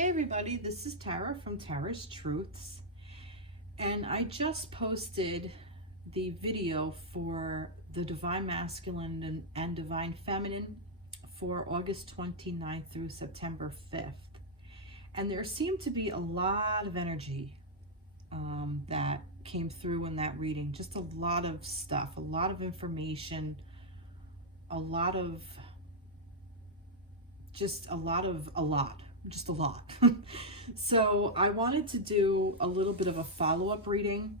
Hey everybody, this is Tara from Tara's Truths, and I just posted the video for the Divine Masculine and Divine Feminine for August 29th through September 5th. And there seemed to be a lot of energy that came through in that reading. Just a lot of stuff, a lot of information, a lot. So I wanted to do a little bit of a follow-up reading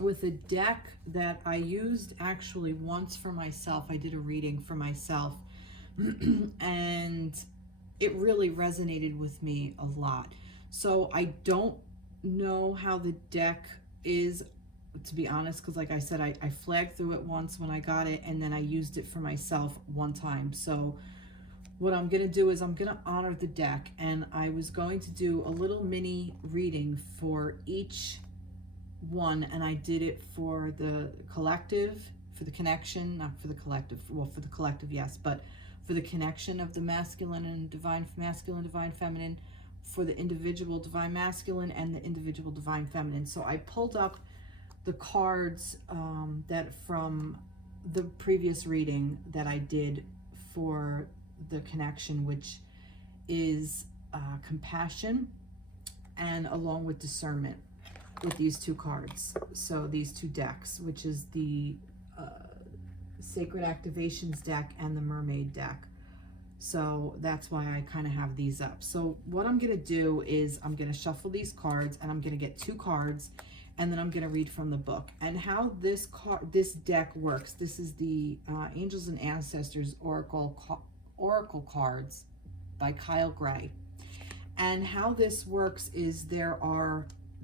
with a deck that I used actually once for myself. I did a reading for myself and it really resonated with me a lot. So I don't know how the deck is, to be honest, because like I said, I flagged through it once when I got it, and then I used it for myself one time. So what I'm going to do is I'm going to honor the deck, and I was going to do a little mini reading for each one, and I did it for the collective, for the connection, not for the collective, well, for the collective, yes, but for the connection of the masculine and divine feminine, for the individual divine masculine and the individual divine feminine. So I pulled up the cards that from the previous reading that I did for the connection, which is compassion, and along with discernment, with these two cards. So these two decks, which is the Sacred Activations deck and the Mermaid deck. So that's why I kind of have these up. So what I'm going to do is I'm going to shuffle these cards, and I'm going to get two cards, and then I'm going to read from the book. And how this deck works, this is the Angels and Ancestors Oracle cards by Klye Gray. And how this works is they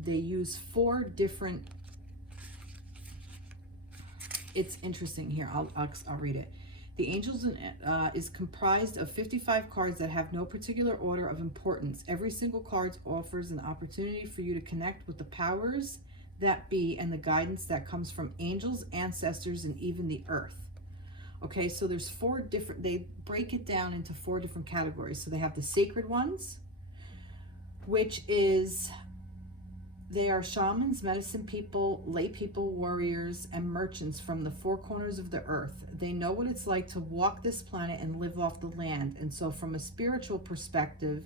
use four different, it's interesting here, I'll read it. The Angels is comprised of 55 cards that have no particular order of importance. Every single card offers an opportunity for you to connect with the powers that be and the guidance that comes from angels, ancestors, and even the earth. Okay, so there's four different, they break it down into four different categories. So they have the sacred ones, which is, they are shamans, medicine people, lay people, warriors, and merchants from the four corners of the earth. They know what it's like to walk this planet and live off the land. And so from a spiritual perspective,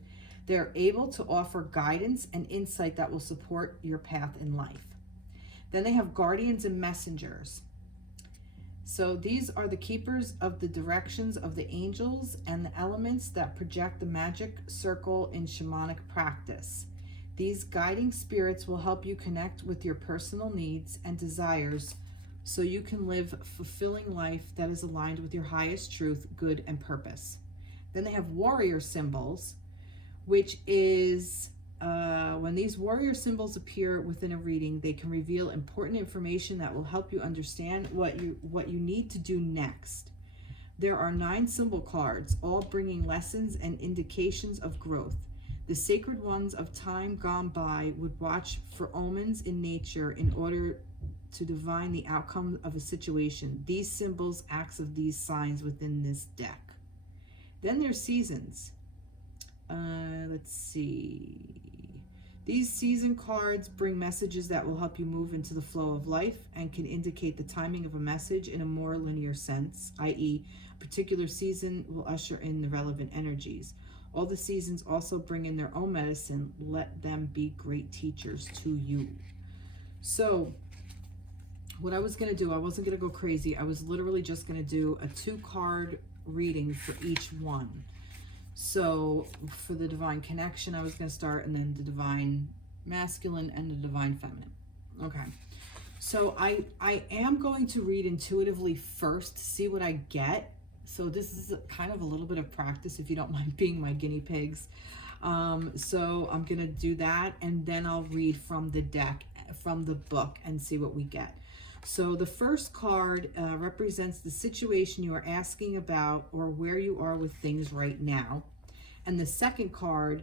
they're able to offer guidance and insight that will support your path in life. Then they have guardians and messengers. So these are the keepers of the directions of the angels and the elements that project the magic circle in shamanic practice. These guiding spirits will help you connect with your personal needs and desires so you can live a fulfilling life that is aligned with your highest truth, good, and purpose. Then they have warrior symbols, which is when these warrior symbols appear within a reading, they can reveal important information that will help you understand what you need to do next. There are 9 symbol cards, all bringing lessons and indications of growth. The sacred ones of time gone by would watch for omens in nature in order to divine the outcome of a situation. These symbols acts of these signs within this deck. Then there's seasons. Let's see. These season cards bring messages that will help you move into the flow of life and can indicate the timing of a message in a more linear sense, i.e., a particular season will usher in the relevant energies. All the seasons also bring in their own medicine. Let them be great teachers to you. So what I was going to do, I wasn't going to go crazy. I was literally just going to do a 2-card reading for each one. So for the divine connection, I was going to start, and then the divine masculine and the divine feminine. Okay. So I am going to read intuitively first, see what I get. So this is kind of a little bit of practice, if you don't mind being my guinea pigs. So I'm going to do that, and then I'll read from the deck, from the book, and see what we get. So the first card represents the situation you are asking about or where you are with things right now. And the second card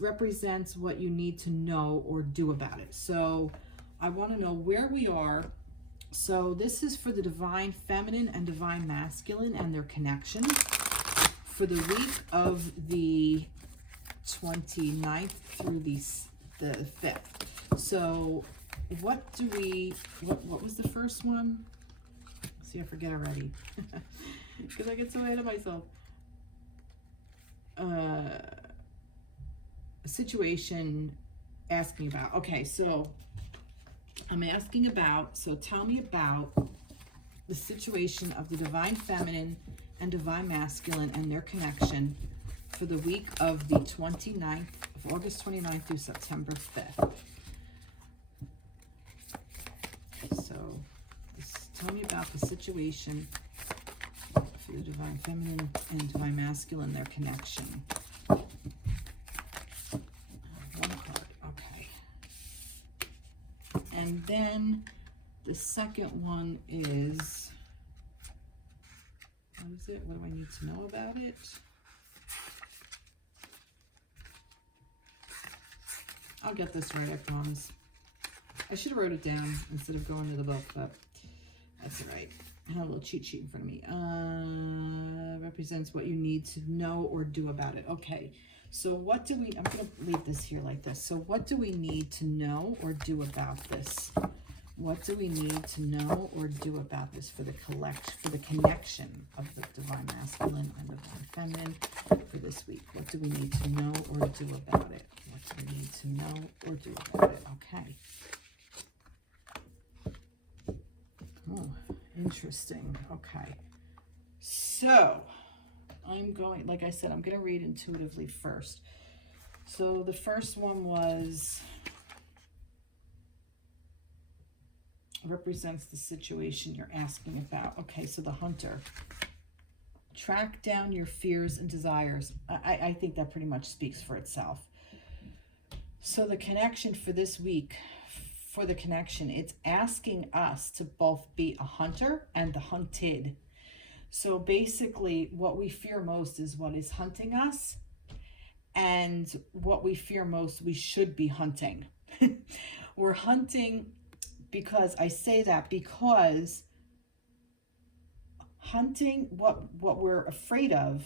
represents what you need to know or do about it. So I want to know where we are. So this is for the divine feminine and divine masculine and their connection. for the week of the 29th through the 5th. So what was the first one? See, I forget already because I get so ahead of myself. A situation asking about. Okay, so I'm asking about, so tell me about the situation of the divine feminine and divine masculine and their connection for the week of the 29th of August 29th through September 5th. So tell me about the situation for the divine feminine and divine masculine, their connection. One card, okay. And then the second one is, what is it? What do I need to know about it? I'll get this right, I promise. I should have wrote it down instead of going to the book, but that's all right. I have a little cheat sheet in front of me. Represents what you need to know or do about it. Okay, so what do we, I'm going to leave this here like this. So what do we need to know or do about this? What do we need to know or do about this for the connection of the divine masculine and divine feminine for this week? What do we need to know or do about it? What do we need to know or do about it? Okay. Oh, interesting. Okay. So, I'm going, like I said, I'm going to read intuitively first. So, the first one was, represents the situation you're asking about. Okay, so the hunter. Track down your fears and desires. I think that pretty much speaks for itself. So the connection for this week, for the connection, it's asking us to both be a hunter and the hunted. So basically what we fear most is what is hunting us, and what we fear most we should be hunting. We're hunting because I say that because hunting, what we're afraid of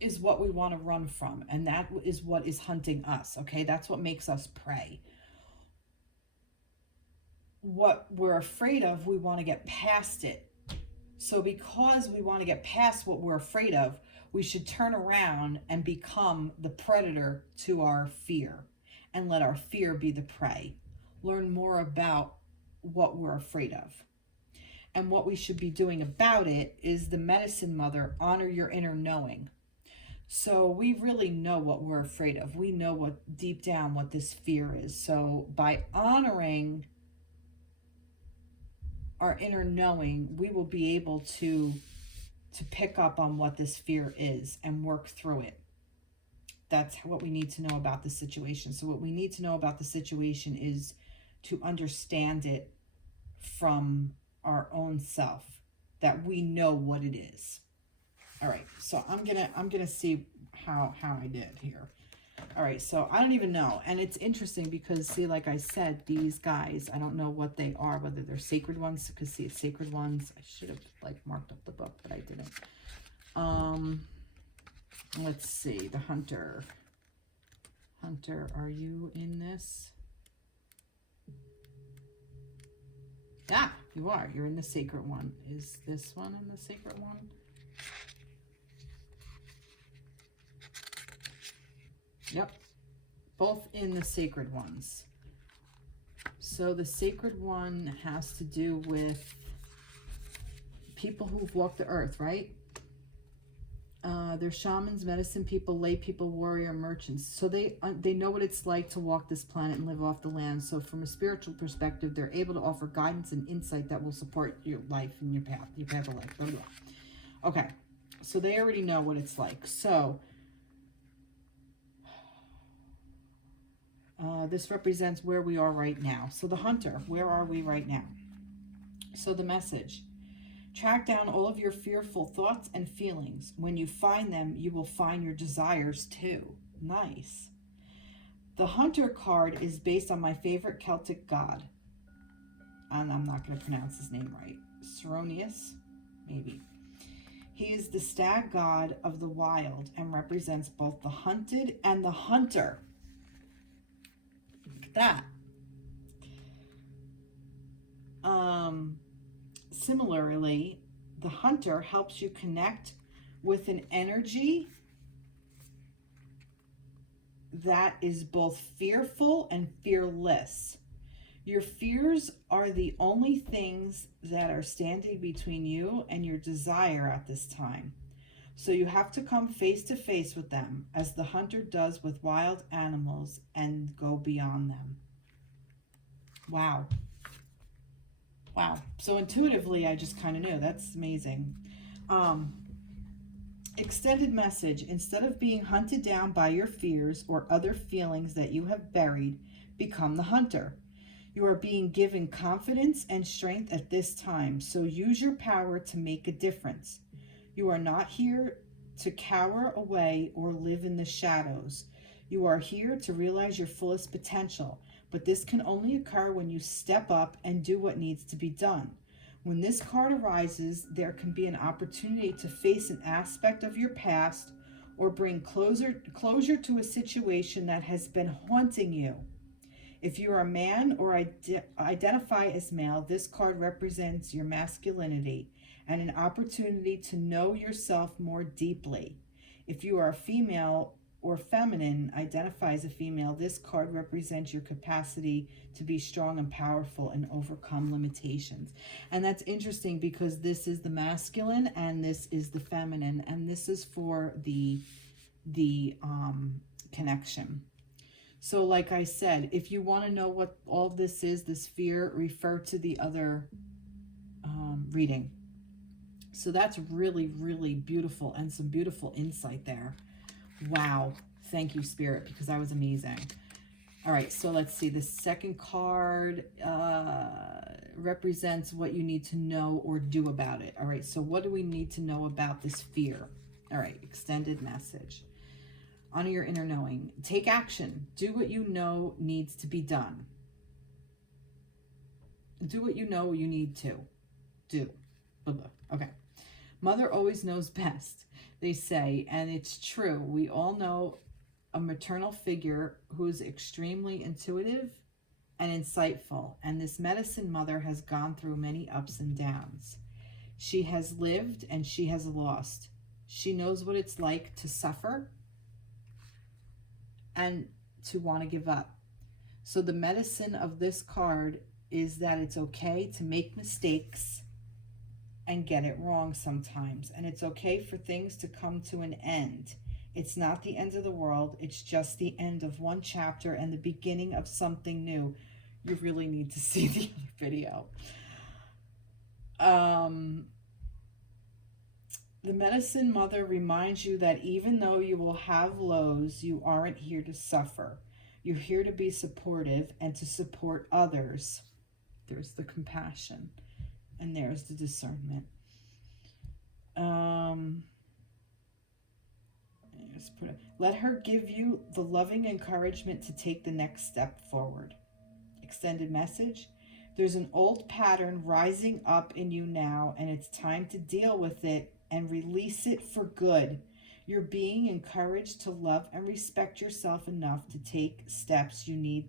is what we want to run from, and that is what is hunting us. Okay, that's what makes us prey. What we're afraid of, we want to get past it. So because we want to get past what we're afraid of, we should turn around and become the predator to our fear and let our fear be the prey. Learn more about what we're afraid of. And what we should be doing about it is the medicine mother, honor your inner knowing. So we really know what we're afraid of. We know what deep down what this fear is. So by honoring our inner knowing, we will be able to pick up on what this fear is and work through it. That's what we need to know about the situation. So what we need to know about the situation is to understand it from our own self, that we know what it is. All right, so I'm gonna see how I did here. All right, so I don't even know, and it's interesting because, see, like I said, these guys, I don't know what they are, whether they're sacred ones. Because see, it's sacred ones. I should have like marked up the book, but I didn't. Let's see, the hunter. Hunter, are you in this? Yeah, you are. You're in the sacred one. Is this one in the sacred one? Yep, both in the sacred ones. So the sacred one has to do with people who've walked the earth, right? They're shamans, medicine people, lay people, warrior, merchants. So they know what it's like to walk this planet and live off the land. So from a spiritual perspective, they're able to offer guidance and insight that will support your life and your path of life. Blah, blah, blah. Okay, so they already know what it's like. So this represents where we are right now. So the hunter, where are we right now? So the message, track down all of your fearful thoughts and feelings. When you find them, you will find your desires too. Nice. The hunter card is based on my favorite Celtic god. And I'm not going to pronounce his name right. Ceronius, maybe. He is the stag god of the wild and represents both the hunted and the hunter. Look at that. Similarly, the hunter helps you connect with an energy that is both fearful and fearless. Your fears are the only things that are standing between you and your desire at this time. So you have to come face to face with them, as the hunter does with wild animals, and go beyond them. Wow. Wow. So intuitively, I just kind of knew. That's amazing. Extended message. Instead of being hunted down by your fears or other feelings that you have buried, become the hunter. You are being given confidence and strength at this time, so use your power to make a difference. You are not here to cower away or live in the shadows. You are here to realize your fullest potential, but this can only occur when you step up and do what needs to be done. When this card arises, there can be an opportunity to face an aspect of your past or bring closure to a situation that has been haunting you. If you are a man or identify as male, this card represents your masculinity and an opportunity to know yourself more deeply. If you are a female or feminine, identify as a female, this card represents your capacity to be strong and powerful and overcome limitations. And that's interesting because this is the masculine and this is the feminine, and this is for the connection. So like I said, if you want to know what all this is, this fear, refer to the other reading. So that's really, really beautiful and some beautiful insight there. Wow. Thank you, Spirit, because that was amazing. All right, so let's see. The second card represents what you need to know or do about it. All right, so what do we need to know about this fear? All right, extended message. Honor your inner knowing. Take action. Do what you know needs to be done. Do what you know you need to do. Blah, blah. Okay. Mother always knows best, they say, and it's true. We all know a maternal figure who's extremely intuitive and insightful, and this medicine mother has gone through many ups and downs. She has lived and she has lost. She knows what it's like to suffer and to want to give up. So the medicine of this card is that it's okay to make mistakes and get it wrong sometimes. And it's okay for things to come to an end. It's not the end of the world. It's just the end of one chapter and the beginning of something new. You really need to see the other video. The medicine mother reminds you that even though you will have lows, you aren't here to suffer. You're here to be supportive and to support others. There's the compassion and there's the discernment. Let her give you the loving encouragement to take the next step forward. Extended message. There's an old pattern rising up in you now, and it's time to deal with it and release it for good. You're being encouraged to love and respect yourself enough to take steps you need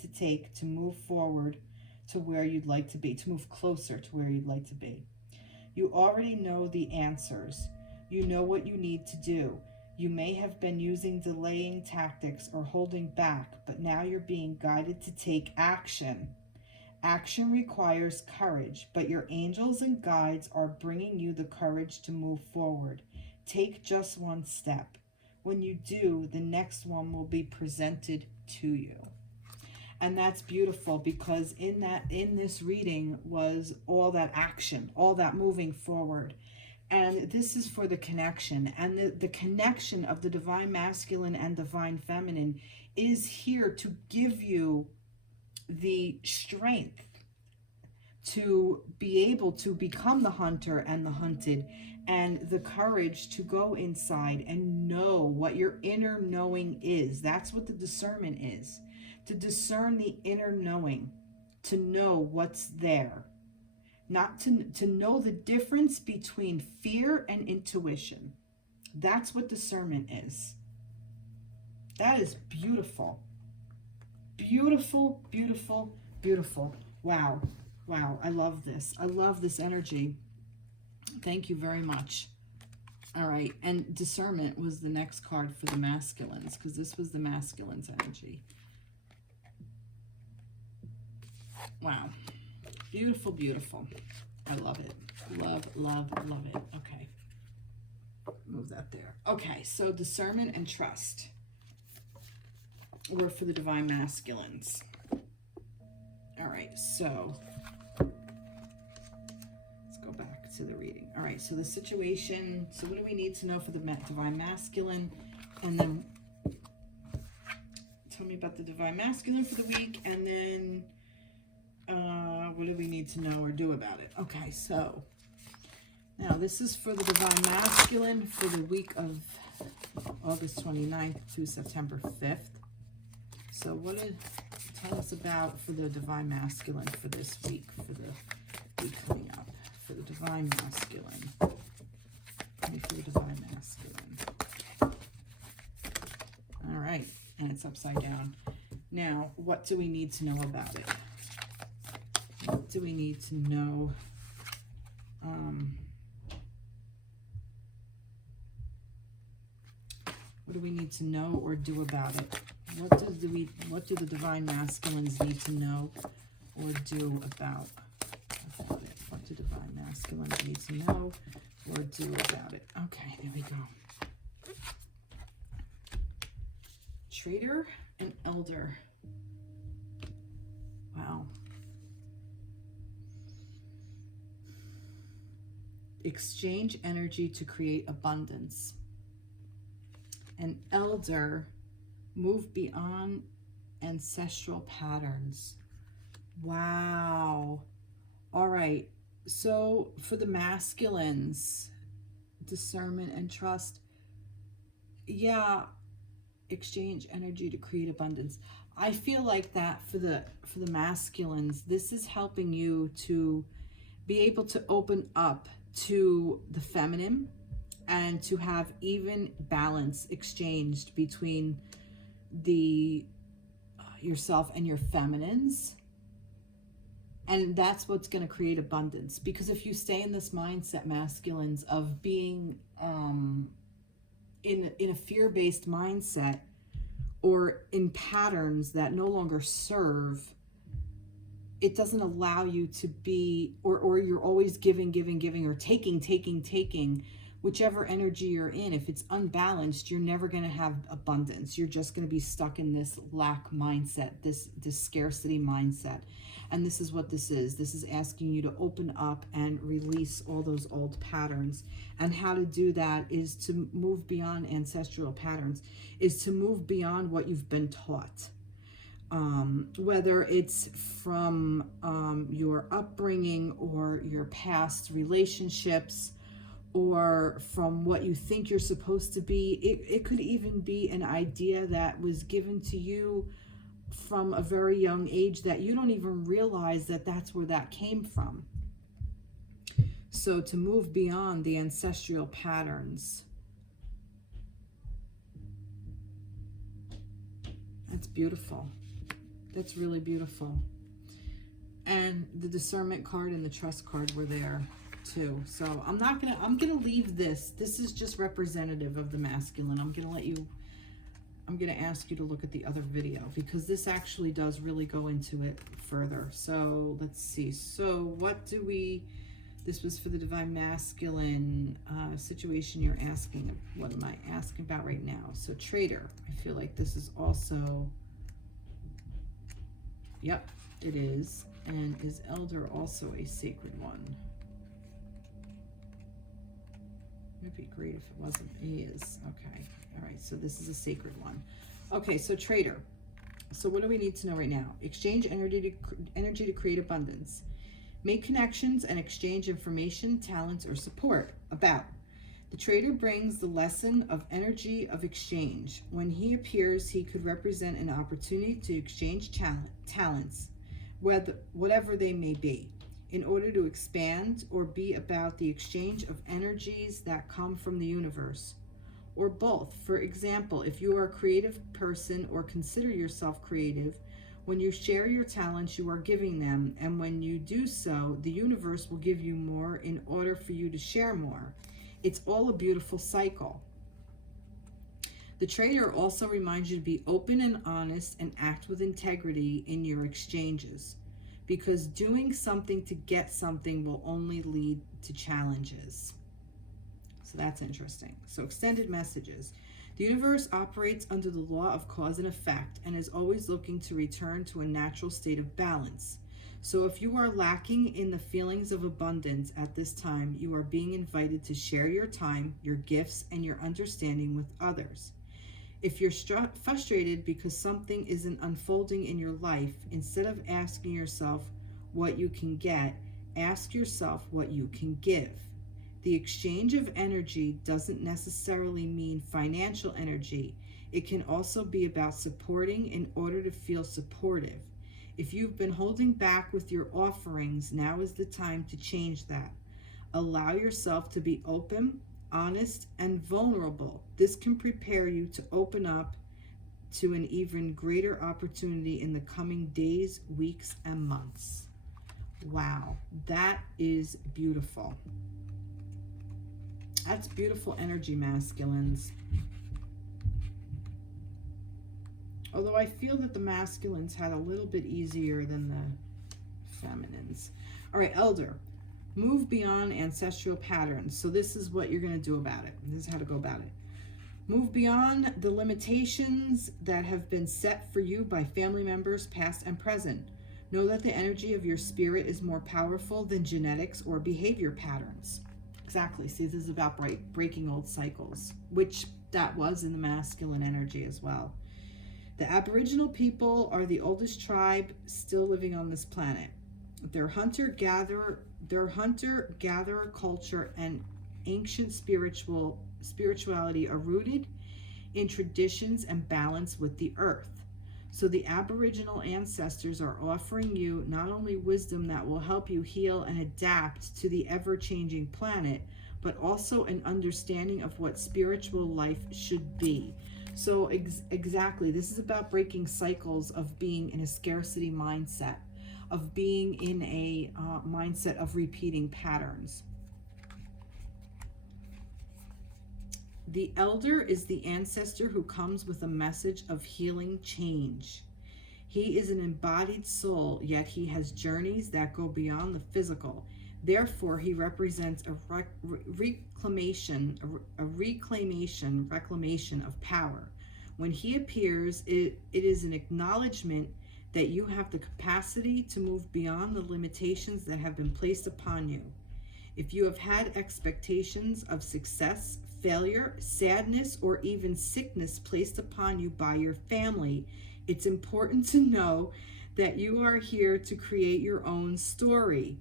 to take to move forward to where you'd like to be, to move closer to where you'd like to be. You already know the answers. You know what you need to do. You may have been using delaying tactics or holding back, but now you're being guided to take action. Action requires courage, but your angels and guides are bringing you the courage to move forward. Take just one step. When you do, the next one will be presented to you. And that's beautiful because in this reading was all that action, all that moving forward. And this is for the connection. And the connection of the divine masculine and divine feminine is here to give you the strength to be able to become the hunter and the hunted, and the courage to go inside and know what your inner knowing is. That's what the discernment is. To discern the inner knowing, to know what's there. not to know the difference between fear and intuition. That's what discernment is. That is beautiful. Beautiful, beautiful, beautiful. Wow. Wow. I love this. I love this energy. Thank you very much. All right. And discernment was the next card for the masculines, because this was the masculine's energy. Wow. Beautiful, beautiful. I love it. Love, love, love it. Okay. Move that there. Okay, so discernment and trust were for the divine masculines. All right, so let's go back to the reading. All right, so the situation. So what do we need to know for the divine masculine? And then tell me about the divine masculine for the week. And then what do we need to know or do about it? Okay, so now this is for the divine masculine for the week of August 29th to September 5th. So tell us about for the divine masculine for this week, for the week coming up, for the divine masculine. For the divine masculine. All right, and it's upside down. Now, what do we need to know about it? What do we need to know? What do we need to know or do about it? What do the divine masculines need to know or do about it? What do divine masculines need to know or do about it? Okay, there we go. Traitor and elder. Wow. Exchange energy to create abundance. An elder, move beyond ancestral patterns. Wow. All right. So for the masculines, discernment and trust. Yeah, exchange energy to create abundance. I feel like that for the masculines, this is helping you to be able to open up to the feminine and to have even balance exchanged between the yourself and your feminines. And that's what's going to create abundance. Because if you stay in this mindset, masculines, of being in a fear-based mindset or in patterns that no longer serve, it doesn't allow you to be, or you're always giving, or taking, whichever energy you're in. If it's unbalanced, you're never going to have abundance. You're just going to be stuck in this lack mindset, this scarcity mindset. And this is what this is. This is asking you to open up and release all those old patterns. And how to do that is to move beyond ancestral patterns, is to move beyond what you've been taught. Whether it's from your upbringing or your past relationships, or from what you think you're supposed to be. It could even be an idea that was given to you from a very young age that you don't even realize that that's where that came from. So to move beyond the ancestral patterns. That's beautiful. That's really beautiful. And the discernment card and the trust card were there too. So I'm gonna leave this. This is just representative of the masculine. I'm gonna ask you to look at the other video, because this actually does really go into it further. So let's see. So this was for the divine masculine situation you're asking. What am I asking about right now? So traitor. I feel like this is also, yep, it is. And is elder also a sacred one? It'd be great if it wasn't. It is. Okay. All right. So this is a sacred one. Okay. So traitor. So what do we need to know right now? Exchange energy to create abundance. Make connections and exchange information, talents, or support. About. The traitor brings the lesson of energy of exchange. When he appears, he could represent an opportunity to exchange talents, whatever they may be. in order to expand, or be about the exchange of energies that come from the universe, or both. For example, if you are a creative person or consider yourself creative, when you share your talents, you are giving them, and when you do so, the universe will give you more in order for you to share more. It's all a beautiful cycle. The trader also reminds you to be open and honest and act with integrity in your exchanges, because doing something to get something will only lead to challenges. So that's interesting. So extended messages. The universe operates under the law of cause and effect and is always looking to return to a natural state of balance. So if you are lacking in the feelings of abundance at this time, you are being invited to share your time, your gifts, and your understanding with others. If you're frustrated because something isn't unfolding in your life, instead of asking yourself what you can get, ask yourself what you can give. The exchange of energy doesn't necessarily mean financial energy. It can also be about supporting in order to feel supportive. If you've been holding back with your offerings, now is the time to change that. Allow yourself to be open, honest, and vulnerable. This can prepare you to open up to an even greater opportunity in the coming days, weeks, and months. Wow, that is beautiful. That's beautiful energy, masculines. Although I feel that the masculines had a little bit easier than the feminines. All right, elder. Move beyond ancestral patterns. So this is what you're going to do about it. This is how to go about it. Move beyond the limitations that have been set for you by family members, past and present. Know that the energy of your spirit is more powerful than genetics or behavior patterns. Exactly. See, this is about breaking old cycles, which that was in the masculine energy as well. The Aboriginal people are the oldest tribe still living on this planet. Their hunter-gatherer culture and ancient spirituality are rooted in traditions and balance with the earth. So the Aboriginal ancestors are offering you not only wisdom that will help you heal and adapt to the ever-changing planet, but also an understanding of what spiritual life should be. So exactly, this is about breaking cycles of being in a scarcity mindset, of being in a mindset of repeating patterns. The elder is the ancestor who comes with a message of healing change. He is an embodied soul, yet he has journeys that go beyond the physical. Therefore, he represents a reclamation of power. When he appears, it is an acknowledgement that you have the capacity to move beyond the limitations that have been placed upon you. If you have had expectations of success, failure, sadness, or even sickness placed upon you by your family, it's important to know that you are here to create your own story.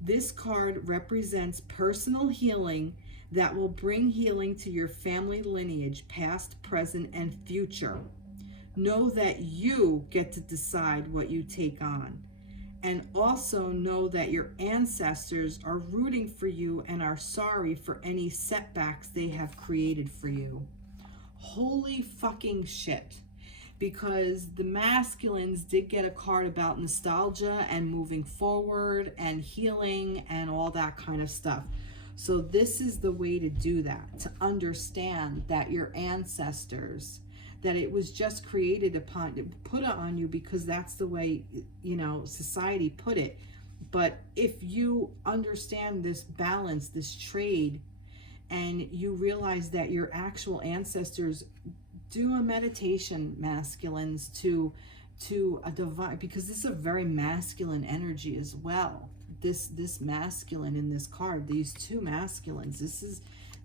This card represents personal healing that will bring healing to your family lineage, past, present, and future. Know that you get to decide what you take on. And also know that your ancestors are rooting for you and are sorry for any setbacks they have created for you. Holy fucking shit. Because the masculines did get a card about nostalgia and moving forward and healing and all that kind of stuff. So this is the way to do that, to understand that your ancestors, that it was just put on you because that's the way, society put it. But if you understand this balance, this trade, and you realize that your actual ancestors do a meditation, masculines, to a divine, because this is a very masculine energy as well. This masculine in this card, these two masculines,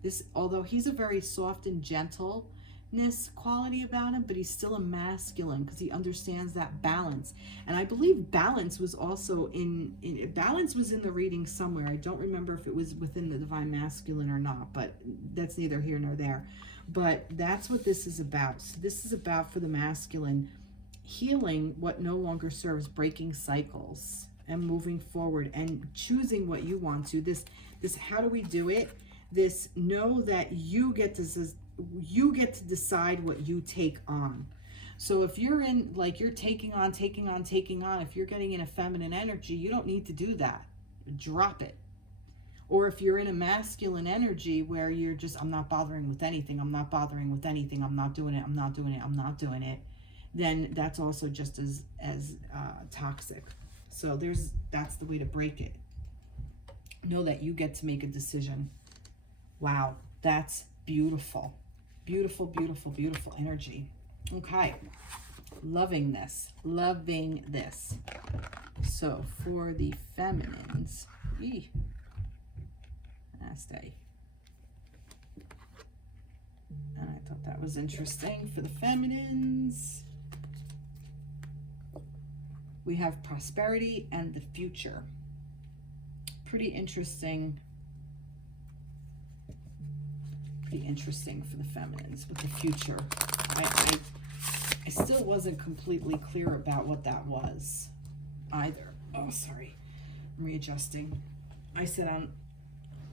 this although he's a very soft and gentleness quality about him, but he's still a masculine because he understands that balance. And I believe balance was also balance was in the reading somewhere. I don't remember if it was within the divine masculine or not, but that's neither here nor there. But that's what this is about. So this is about, for the masculine, healing what no longer serves, breaking cycles and moving forward and choosing what you want to. This how do we do it? This, know that you get to decide what you take on. So if you're in, like, you're taking on, if you're getting in a feminine energy, you don't need to do that. Drop it. Or if you're in a masculine energy where you're just, I'm not bothering with anything, I'm not bothering with anything, I'm not doing it, I'm not doing it, I'm not doing it, then that's also just as toxic. So that's the way to break it. Know that you get to make a decision. Wow, that's beautiful. Beautiful, beautiful, beautiful energy. Okay, loving this, loving this. So for the feminines, stay. And I thought that was interesting. For the feminines, we have prosperity and the future. Pretty interesting. Pretty interesting for the feminines with the future. I still wasn't completely clear about what that was either. Oh, sorry. I'm readjusting. I said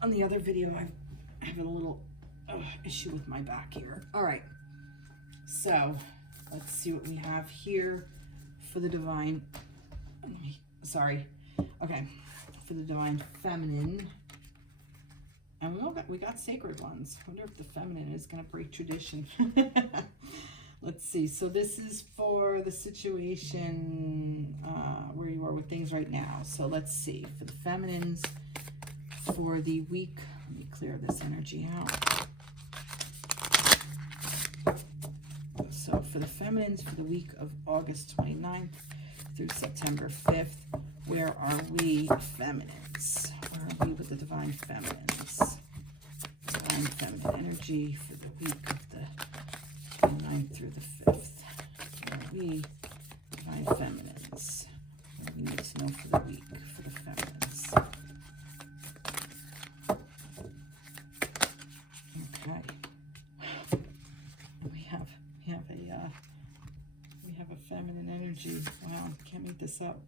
on the other video, I'm having a little issue with my back here. All right. So let's see what we have here for the divine. Sorry. Okay. For the divine feminine. And we got sacred ones. I wonder if the feminine is going to break tradition. Let's see. So this is for the situation where you are with things right now. So let's see. For the feminines, for the week, let me clear this energy out. So for the feminines, for the week of August 29th through September 5th, where are we, feminines? Where are we with the divine feminines? Divine feminine energy for the week of the 29th through the 5th. Where are we, divine feminines? What do we need to know for the week for the feminines? Okay. We have a feminine energy. Wow, can't make this up.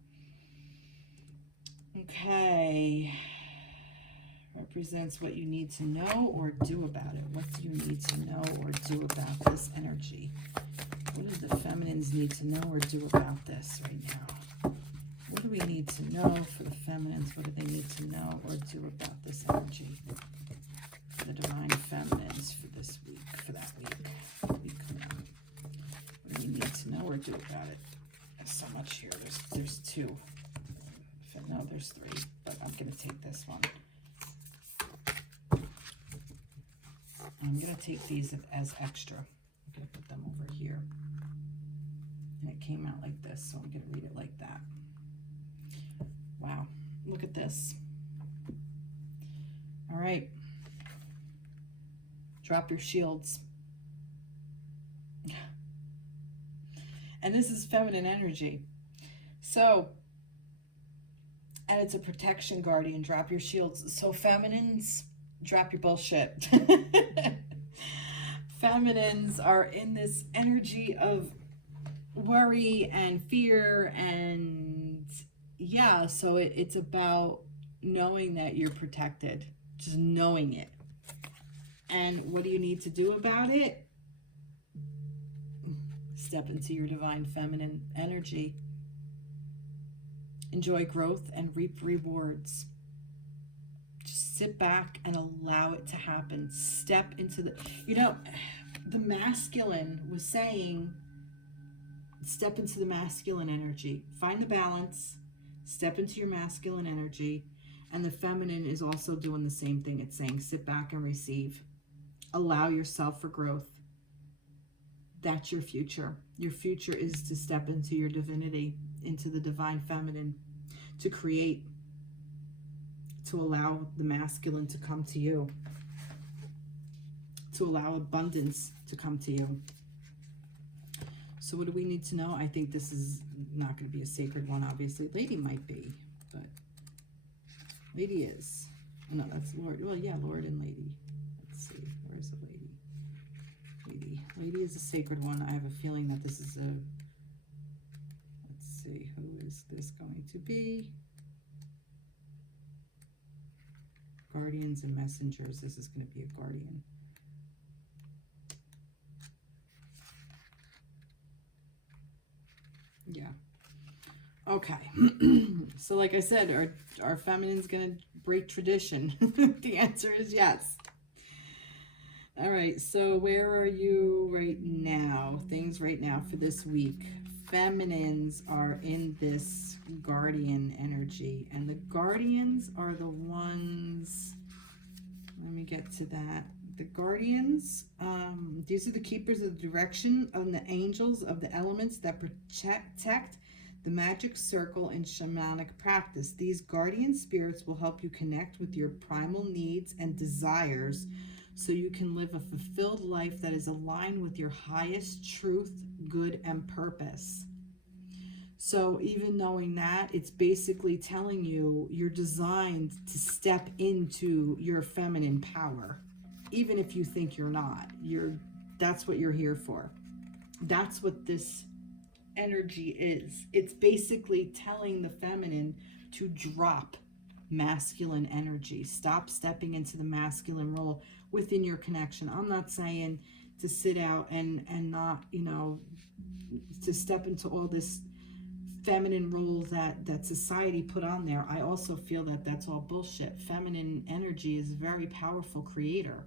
Okay. Represents what you need to know or do about it. What do you need to know or do about this energy? What do the feminines need to know or do about this right now? What do we need to know for the feminines? What do they need to know or do about this energy? For the divine feminines for this week, for that week. What do we need to know or do about it? There's so much here. There's two. No, there's three, but I'm going to take this one. I'm going to take these as extra. I'm going to put them over here. And it came out like this, so I'm going to read it like that. Wow, look at this. All right. Drop your shields. And this is feminine energy. So, and it's a protection guardian. Drop your shields. So feminines, drop your bullshit. Feminines are in this energy of worry and fear, and yeah, so it's about knowing that you're protected, just knowing it. And what do you need to do about it? Step into your divine feminine energy. Enjoy growth and reap rewards. Just sit back and allow it to happen. Step into the masculine was saying, step into the masculine energy. Find the balance. Step into your masculine energy. And the feminine is also doing the same thing. It's saying, sit back and receive. Allow yourself for growth. That's your future. Your future is to step into your divinity, into the divine feminine, to create, to allow the masculine to come to you, to allow abundance to come to you. So what do we need to know? I think this is not going to be a sacred one, obviously. Lady might be, but Lady is. Oh, no, that's Lord. Well, yeah, Lord and Lady. Let's see. Where is the Lady? Lady is a sacred one. I have a feeling that this is a, let's see, who is this going to be? Guardians and messengers. This is going to be a guardian. Yeah. Okay. So like I said, our feminine's going to break tradition. The answer is yes. All right. So where are you right now? Things right now for this week. Feminines are in this guardian energy, and the guardians are the ones, let me get to that. The guardians, these are the keepers of the direction of the angels of the elements that protect the magic circle in shamanic practice. These guardian spirits will help you connect with your primal needs and desires so you can live a fulfilled life that is aligned with your highest truth, good, and purpose. So even knowing that, it's basically telling you you're designed to step into your feminine power. Even if you think you're not, that's what you're here for. That's what this energy is. It's basically telling the feminine to drop masculine energy. Stop stepping into the masculine role within your connection. I'm not saying to sit out and not, to step into all this feminine role that society put on there. I also feel that that's all bullshit. Feminine energy is a very powerful creator.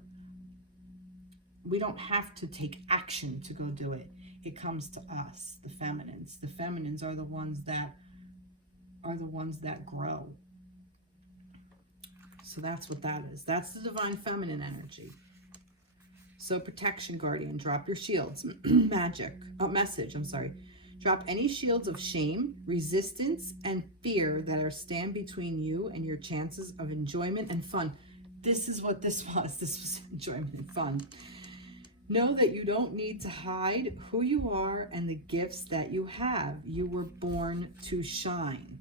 We don't have to take action to go do it. It comes to us, the feminines. The feminines are the ones that grow. So that's what that is. That's the divine feminine energy. So protection guardian, drop your shields. Message. Drop any shields of shame, resistance, and fear that stand between you and your chances of enjoyment and fun. This is what this was. This was enjoyment and fun. Know that you don't need to hide who you are and the gifts that you have. You were born to shine.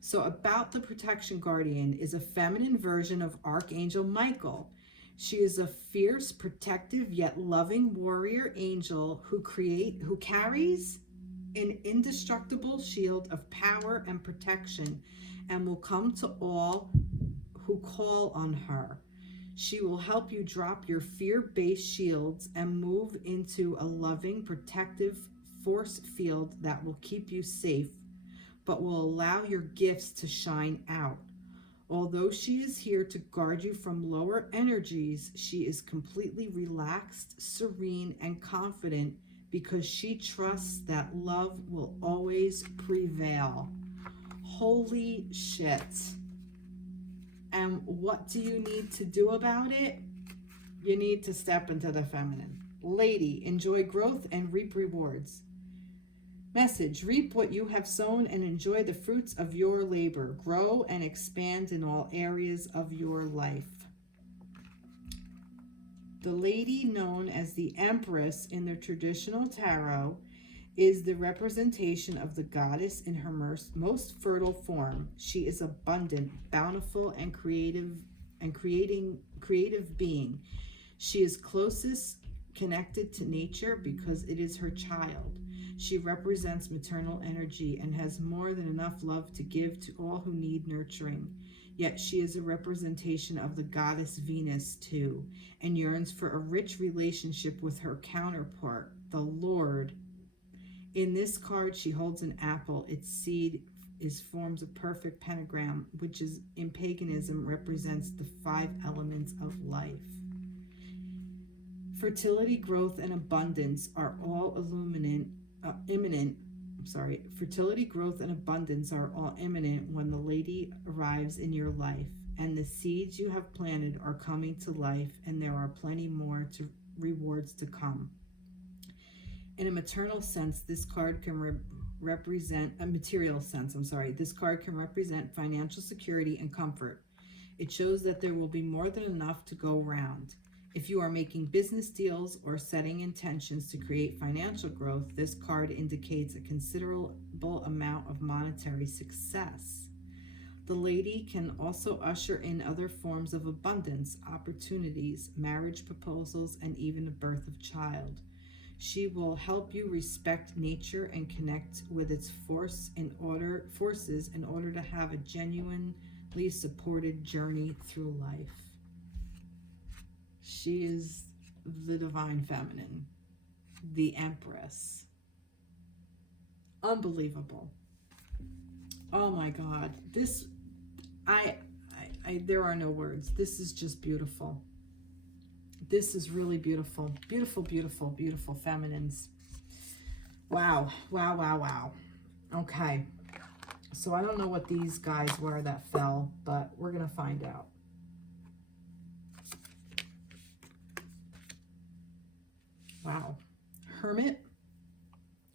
So about the protection guardian is a feminine version of Archangel Michael. She is a fierce, protective, yet loving warrior angel who carries an indestructible shield of power and protection and will come to all who call on her. She will help you drop your fear-based shields and move into a loving, protective force field that will keep you safe, but will allow your gifts to shine out. Although she is here to guard you from lower energies, she is completely relaxed, serene, and confident because she trusts that love will always prevail. Holy shit. And what do you need to do about it? You need to step into the feminine. Lady, enjoy growth and reap rewards. Message, reap what you have sown and enjoy the fruits of your labor. Grow and expand in all areas of your life. The lady, known as the Empress in the traditional tarot, is the representation of the goddess in her most fertile form. She is abundant, bountiful, and creative being. She is closest connected to nature because it is her child. She represents maternal energy and has more than enough love to give to all who need nurturing. Yet she is a representation of the goddess Venus too, and yearns for a rich relationship with her counterpart, the Lord. In this card, she holds an apple. Its seed forms a perfect pentagram, which is in paganism represents the 5 elements of life. Fertility, growth, and abundance are all imminent. Fertility, growth, and abundance are all imminent when the lady arrives in your life, and the seeds you have planted are coming to life, and there are plenty more rewards to come. In a maternal sense, this card can represent a material sense. This card can represent financial security and comfort. It shows that there will be more than enough to go around. If you are making business deals or setting intentions to create financial growth, this card indicates a considerable amount of monetary success. The lady can also usher in other forms of abundance, opportunities, marriage proposals, and even the birth of a child. She will help you respect nature and connect with its forces in order to have a genuine supported journey through life. She is the divine feminine, the empress. Unbelievable. Oh my God. This, there are no words. This is just beautiful. This is really beautiful. Beautiful, beautiful, beautiful feminines. Wow. Wow, wow, wow. Okay. So I don't know what these guys were that fell, but we're going to find out. Wow. Hermit,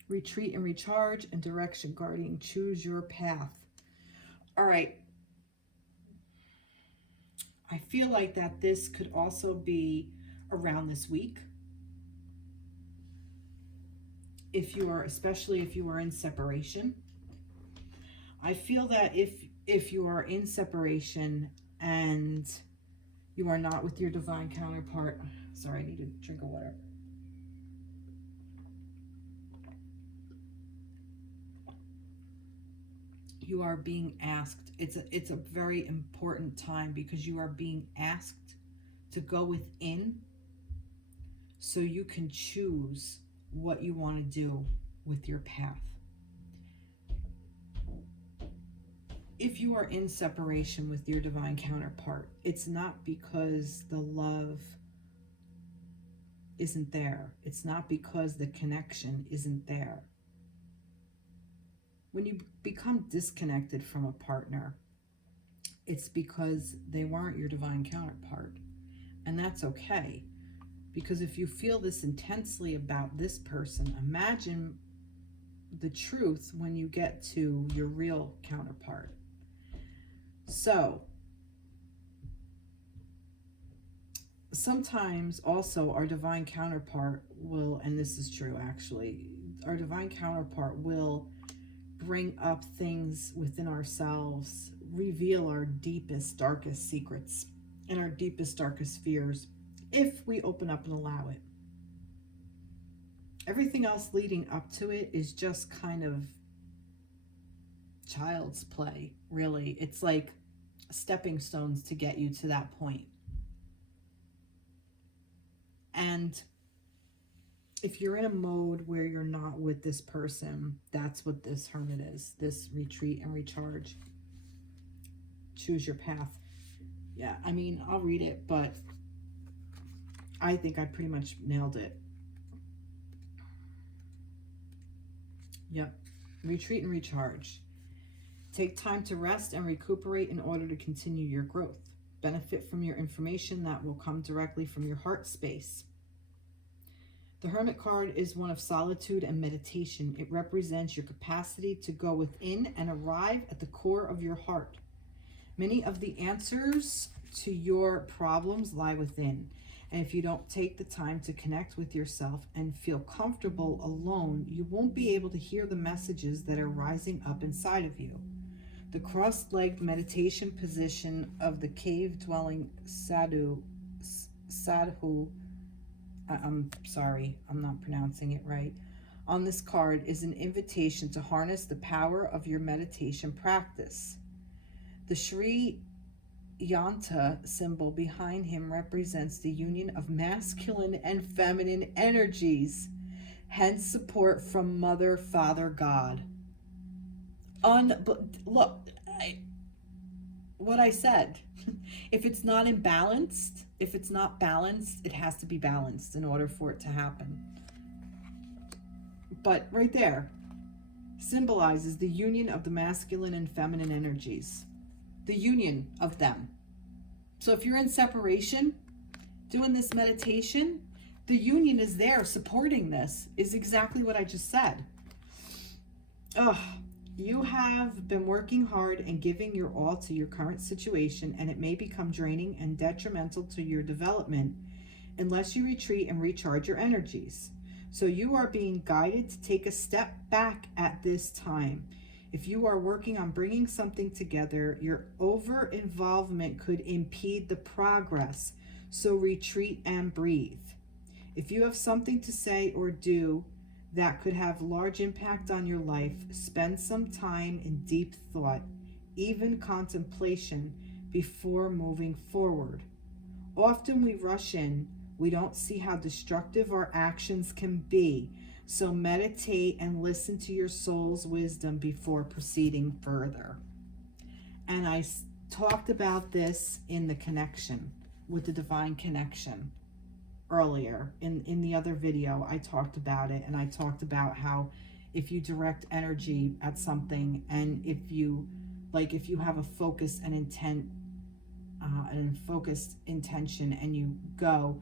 retreat and recharge, and direction guardian. Choose your path. All right. I feel like that this could also be around this week. If you are, especially if you are in separation. I feel that if you are in separation and you are not with your divine counterpart, sorry, I need to drink of water. You are being asked. It's a very important time because you are being asked to go within so you can choose what you want to do with your path. If you are in separation with your divine counterpart, it's not because the love isn't there. It's not because the connection isn't there. When you become disconnected from a partner, it's because they weren't your divine counterpart. And that's okay. Because if you feel this intensely about this person, imagine the truth when you get to your real counterpart. So, sometimes also our divine counterpart will, and this is true actually, our divine counterpart will bring up things within ourselves, reveal our deepest, darkest secrets and our deepest, darkest fears if we open up and allow it. Everything else leading up to it is just kind of child's play, really. It's like stepping stones to get you to that point. And if you're in a mode where you're not with this person, that's what this hermit is. This retreat and recharge. Choose your path. Yeah, I mean, I'll read it, but I think I pretty much nailed it. Yep. Retreat and recharge. Take time to rest and recuperate in order to continue your growth. Benefit from your information that will come directly from your heart space. The Hermit card is one of solitude and meditation. It represents your capacity to go within and arrive at the core of your heart. Many of the answers to your problems lie within. And if you don't take the time to connect with yourself and feel comfortable alone, you won't be able to hear the messages that are rising up inside of you. The cross-legged meditation position of the cave-dwelling sadhu, I'm sorry, I'm not pronouncing it right, on this card is an invitation to harness the power of your meditation practice. The Sri Yanta symbol behind him represents the union of masculine and feminine energies, hence support from Mother, Father, God. Look, what I said, if it's not imbalanced, if it's not balanced, it has to be balanced in order for it to happen. But right there symbolizes the union of the masculine and feminine energies, the union of them. So if you're in separation, doing this meditation, the union is there supporting this, is exactly what I just said. You have been working hard and giving your all to your current situation, and it may become draining and detrimental to your development unless you retreat and recharge your energies. So you are being guided to take a step back at this time. If you are working on bringing something together, your over-involvement could impede the progress. So retreat and breathe. If you have something to say or do that could have large impact on your life, spend some time in deep thought. even contemplation before moving forward. Often we rush in. We don't see how destructive our actions can be. So meditate and listen to your soul's wisdom before proceeding further. And I talked about this in the connection with the divine connection earlier. In the other video, I talked about it, and I talked about how if you direct energy at something, and if you have a focus and intent, and focused intention, and you go,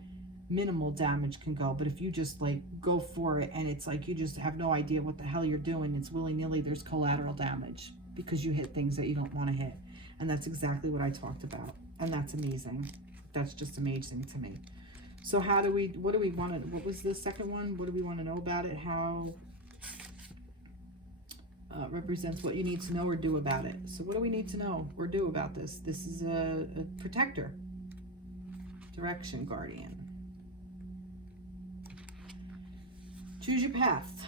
minimal damage can go. But if you just like go for it and it's like you just have no idea what the hell you're doing, it's willy-nilly, there's collateral damage because you hit things that you don't want to hit. And that's exactly what I talked about, and that's amazing. That's just amazing to me. So what do we want to, what was the second one? What do we want to know about it? How represents what you need to know or do about it. So what do we need to know or do about this? This is a protector, direction guardian. Choose your path.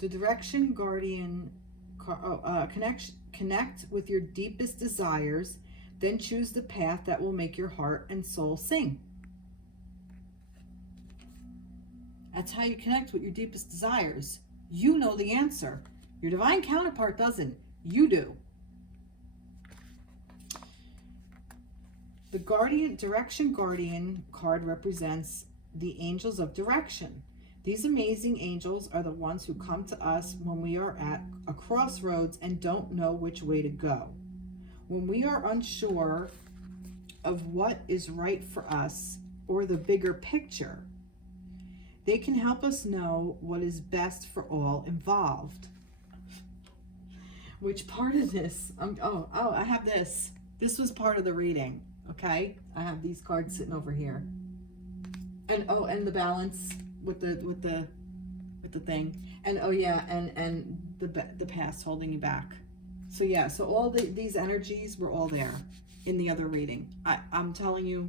The direction guardian, connect with your deepest desires, then choose the path that will make your heart and soul sing. That's how you connect with your deepest desires. You know the answer. Your divine counterpart doesn't. You do. The direction guardian card represents the angels of direction. These amazing angels are the ones who come to us when we are at a crossroads and don't know which way to go. When we are unsure of what is right for us or the bigger picture, they can help us know what is best for all involved. Which part of this? I have this. This was part of the reading. Okay, I have these cards sitting over here, and the balance with the thing, and and the past holding you back. So yeah, so all these energies were all there in the other reading. I'm telling you,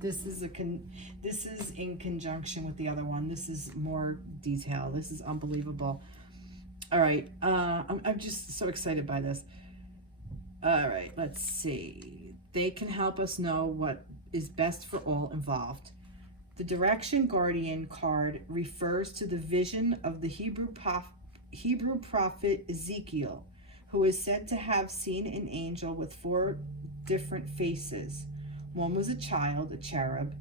this is in conjunction with the other one. This is more detail. This is unbelievable. All right, I'm just so excited by this. All right, let's see. They can help us know what is best for all involved. The Direction Guardian card refers to the vision of the Hebrew prophet Ezekiel, who is said to have seen an angel with 4 different faces. One was a child, a cherub,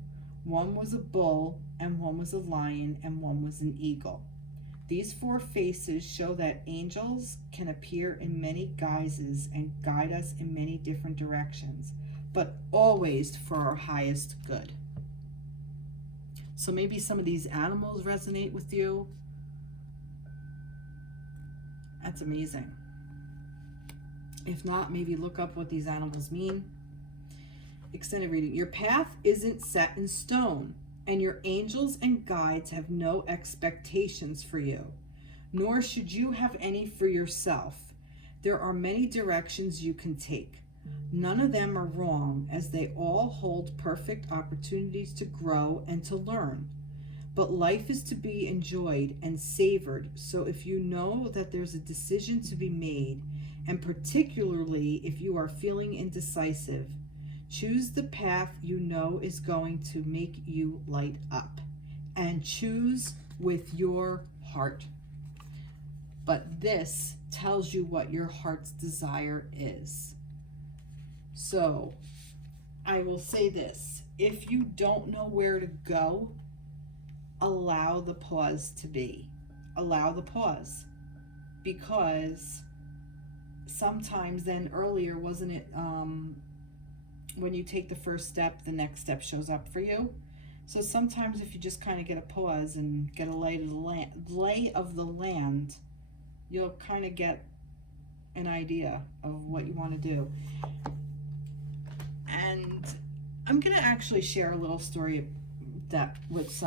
one was a bull, and one was a lion, and one was an eagle. These 4 faces show that angels can appear in many guises and guide us in many different directions, but always for our highest good. So maybe some of these animals resonate with you. That's amazing. If not, maybe look up what these animals mean. Extended reading. Your path isn't set in stone, and your angels and guides have no expectations for you, nor should you have any for yourself. There are many directions you can take. None of them are wrong, as they all hold perfect opportunities to grow and to learn. But life is to be enjoyed and savored, so if you know that there's a decision to be made, and particularly if you are feeling indecisive, choose the path you know is going to make you light up, and choose with your heart. But this tells you what your heart's desire is. So I will say this: if you don't know where to go, allow the pause to be. Allow the pause, because sometimes, then earlier, wasn't it, when you take the first step, the next step shows up for you? So sometimes if you just kind of get a pause and get a lay of the land, you'll kind of get an idea of what you want to do. And I'm gonna actually share a little story that with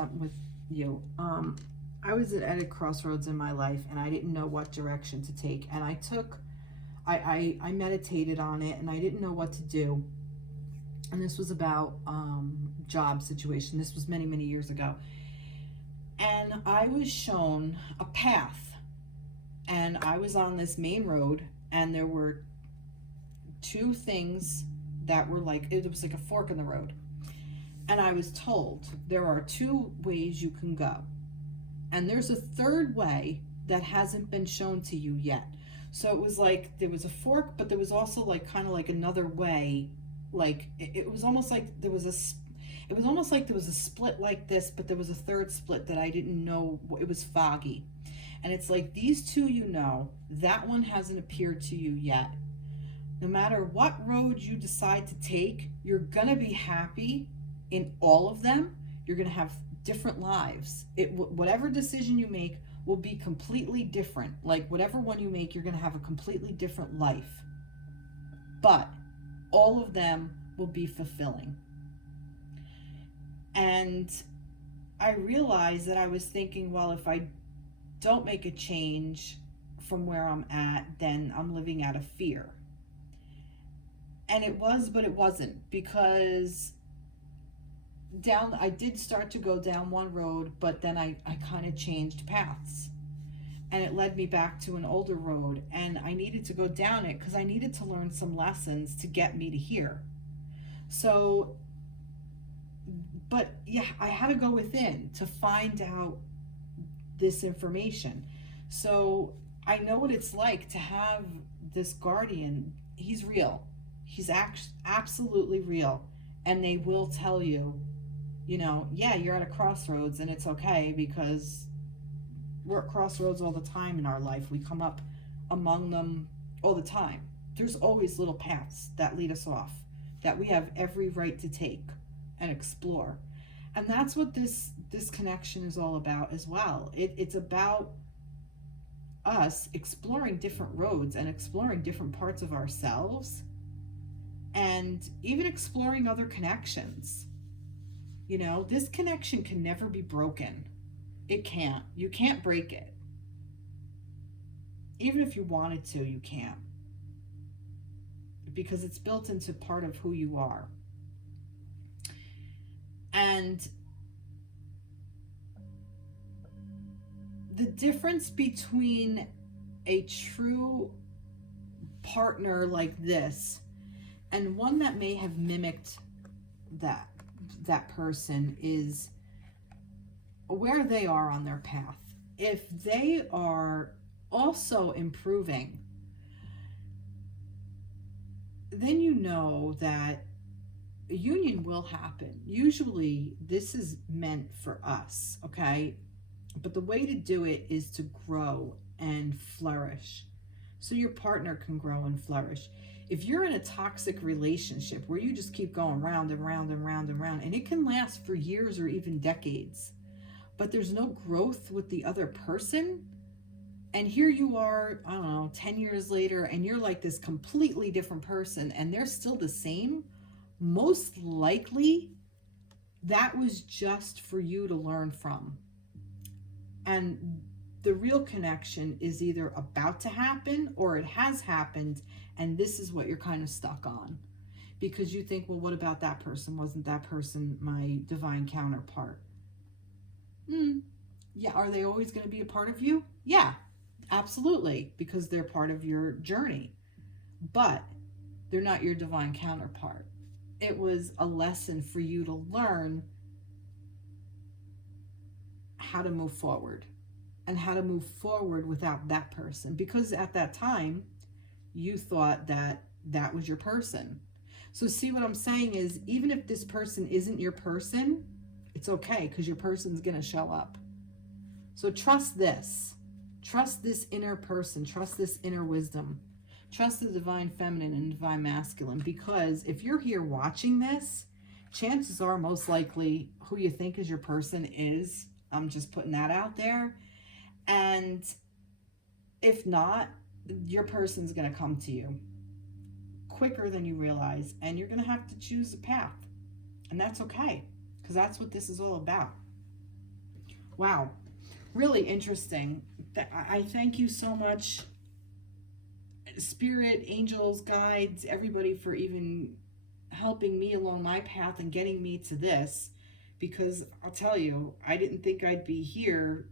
you. I was at a crossroads in my life, and I didn't know what direction to take, and I meditated on it, and I didn't know what to do. And this was about job situation. This was many years ago, and I was shown a path, and I was on this main road, and there were two things that were like, it was like a fork in the road. And I was told there are two ways you can go. And there's a third way that hasn't been shown to you yet. So it was like there was a fork, but there was also like kind of like another way. Like it was almost like there was it was almost like there was a split like this, but there was a third split that I didn't know. It was foggy. And it's like these two, that one hasn't appeared to you yet. No matter what road you decide to take, you're going to be happy in all of them. You're going to have different lives. Whatever decision you make will be completely different. Like whatever one you make, you're going to have a completely different life. But all of them will be fulfilling. And I realized that I was thinking, well, if I don't make a change from where I'm at, then I'm living out of fear. And it was, but it wasn't, because I did start to go down one road, but then I kind of changed paths. And it led me back to an older road, and I needed to go down it because I needed to learn some lessons to get me to here. So, but yeah, I had to go within to find out this information. So I know what it's like to have this guardian. He's real. He's absolutely real. And they will tell you, yeah, you're at a crossroads, and it's okay, because we're at crossroads all the time in our life. We come up among them all the time. There's always little paths that lead us off that we have every right to take and explore. And that's what this connection is all about as well. It's about us exploring different roads and exploring different parts of ourselves, and even exploring other connections. This connection can never be broken. It can't. You can't break it. Even if you wanted to, you can't. Because it's built into part of who you are. And the difference between a true partner like this and one that may have mimicked that person is where they are on their path. If they are also improving, then you know that a union will happen. Usually this is meant for us, okay? But the way to do it is to grow and flourish, so your partner can grow and flourish. If you're in a toxic relationship where you just keep going round and round and round and round, and it can last for years or even decades, but there's no growth with the other person, and here you are, I don't know, 10 years later, and you're like this completely different person, and they're still the same, most likely that was just for you to learn from. And the real connection is either about to happen or it has happened, and this is what you're kind of stuck on. Because you think, well, what about that person? Wasn't that person my divine counterpart? Yeah, are they always going to be a part of you? Yeah, absolutely, because they're part of your journey. But they're not your divine counterpart. It was a lesson for you to learn how to move forward, and how to move forward without that person, because at that time you thought that that was your person. So see, what I'm saying is, even if this person isn't your person, it's okay, because your person's going to show up. So trust this inner person, trust this inner wisdom, trust the divine feminine and divine masculine, because if you're here watching this, chances are most likely who you think is your person is. I'm just putting that out there. And if not, your person's going to come to you quicker than you realize, and you're going to have to choose a path. And that's okay, because that's what this is all about. Wow, really interesting. I thank you so much, Spirit, angels, guides, everybody, for even helping me along my path and getting me to this. Because I'll tell you, I didn't think I'd be here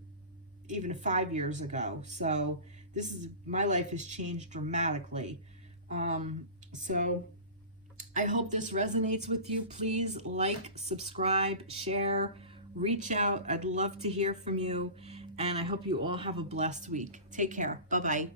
even 5 years ago. So my life has changed dramatically. So I hope this resonates with you. Please like, subscribe, share, reach out. I'd love to hear from you. And I hope you all have a blessed week. Take care. Bye-bye.